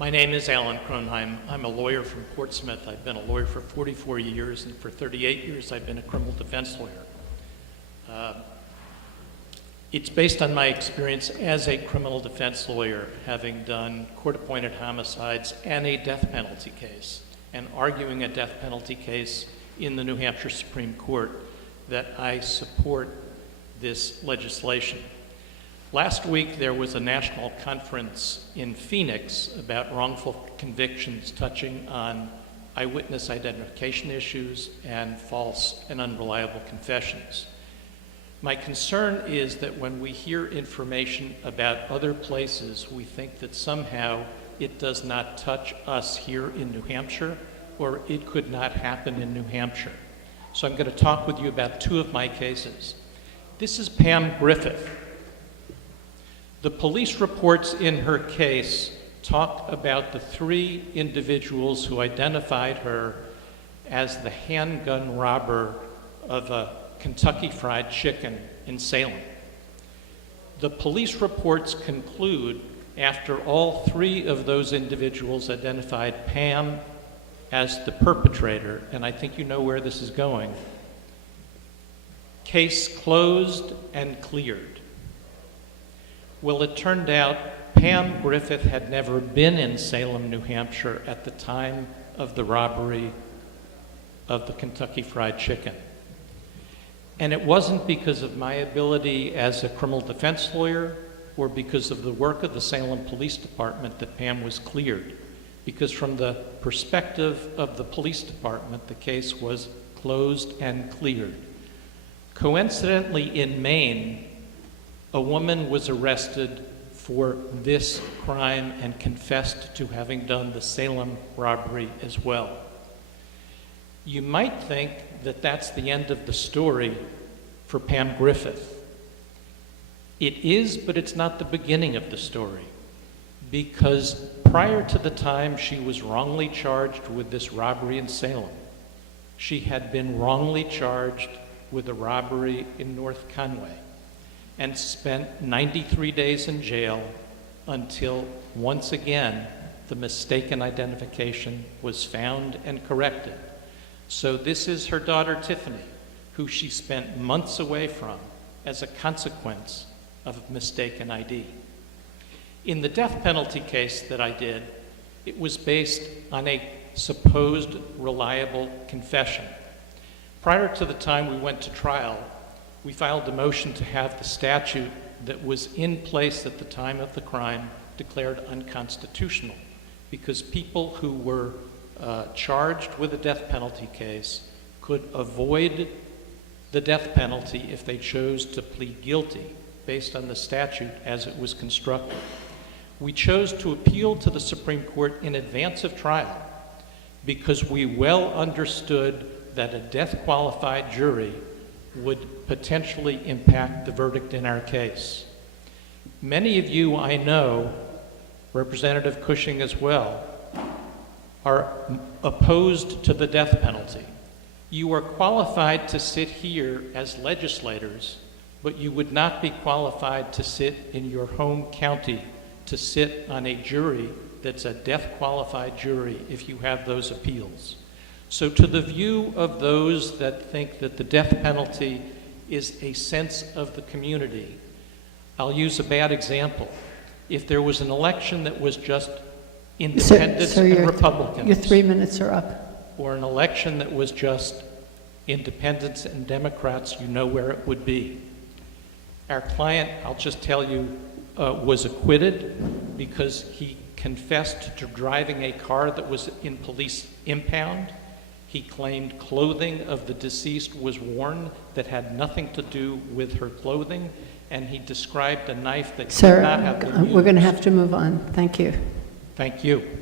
My name is Alan Cronheim. I'm a lawyer from Portsmouth. I've been a lawyer for 44 years, and for 38 years I've been a criminal defense lawyer. It's based on my experience as a criminal defense lawyer, having done court-appointed homicides and a death penalty case, and arguing a death penalty case in the New Hampshire Supreme Court, that I support this legislation. Last week, there was a national conference in Phoenix about wrongful convictions touching on eyewitness identification issues and false and unreliable confessions. My concern is that when we hear information about other places, we think that somehow it does not touch us here in New Hampshire, or it could not happen in New Hampshire. So I'm going to talk with you about two of my cases. This is Pam Griffith. The police reports in her case talk about the three individuals who identified her as the handgun robber of a Kentucky Fried Chicken in Salem. The police reports conclude, after all three of those individuals identified Pam as the perpetrator, and I think you know where this is going, case closed and cleared. Well, it turned out Pam Griffith had never been in Salem, New Hampshire at the time of the robbery of the Kentucky Fried Chicken. And it wasn't because of my ability as a criminal defense lawyer or because of the work of the Salem Police Department that Pam was cleared. Because from the perspective of the police department, the case was closed and cleared. Coincidentally, in Maine, a woman was arrested for this crime and confessed to having done the Salem robbery as well. You might think that that's the end of the story for Pam Griffith. It is, but it's not the beginning of the story, because prior to the time she was wrongly charged with this robbery in Salem, she had been wrongly charged with a robbery in North Conway and spent 93 days in jail until, once again, the mistaken identification was found and corrected. So this is her daughter, Tiffany, who she spent months away from as a consequence of mistaken ID. In the death penalty case that I did, it was based on a supposed reliable confession. Prior to the time we went to trial, we filed a motion to have the statute that was in place at the time of the crime declared unconstitutional, because people who were charged with a death penalty case could avoid the death penalty if they chose to plead guilty based on the statute as it was constructed. We chose to appeal to the Supreme Court in advance of trial because we well understood that a death-qualified jury would potentially impact the verdict in our case. Many of you I know, Representative Cushing as well, are opposed to the death penalty. You are qualified to sit here as legislators, but you would not be qualified to sit in your home county to sit on a jury that's a death-qualified jury if you have those appeals. So to the view of those that think that the death penalty is a sense of the community, I'll use a bad example. If there was an election that was just independents and Republicans, your 3 minutes are up. Or an election that was just independents and Democrats, you know where it would be. Our client, I'll just tell you, was acquitted because he confessed to driving a car that was in police impound. He claimed clothing of the deceased was worn that had nothing to do with her clothing, and he described a knife that could not have been used. We're going to have to move on. Thank you. Thank you.